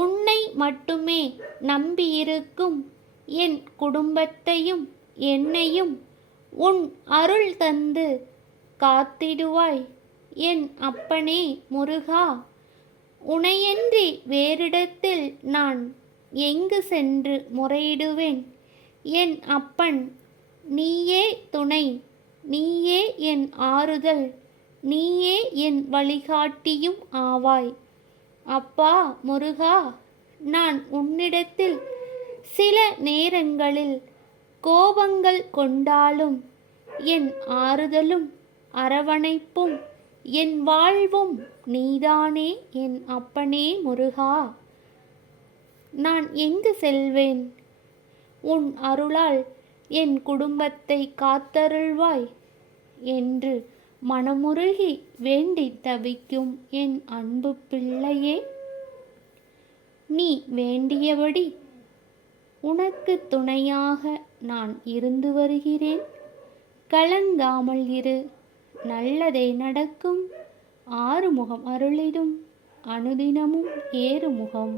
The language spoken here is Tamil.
உன்னை மட்டுமே நம்பியிருக்கும் என் குடும்பத்தையும் என்னையும் உன் அருள் தந்து காத்திடுவாய் என் அப்பனே முருகா. உனையன்றி வேறிடத்தில் நான் எங்கு சென்று முறையிடுவேன்? என் அப்பன், நீயே துணை, நீயே என் ஆறுதல், நீயே என் வழிகாட்டியும் ஆவாய். அப்பா முருகா, நான் உன்னிடத்தில் சில நேரங்களில் கோபங்கள் கொண்டாலும் என் ஆறுதலும் அரவணைப்பும் என் வாழ்வும் நீதானே என் அப்பனே முருகா. நான் எங்கு செல்வேன்? உன் அருளால் என் குடும்பத்தை காத்தருள்வாய் என்று மனமுருகி வேண்டி தவிக்கும் என் அன்பு பிள்ளையே, நீ வேண்டியபடி உனக்கு துணையாக நான் இருந்து வருகிறேன். கலங்காமல் இரு, நல்லதே நடக்கும். ஆறுமுகம் அருளிடும், அனுதினமும் ஏறுமுகம்.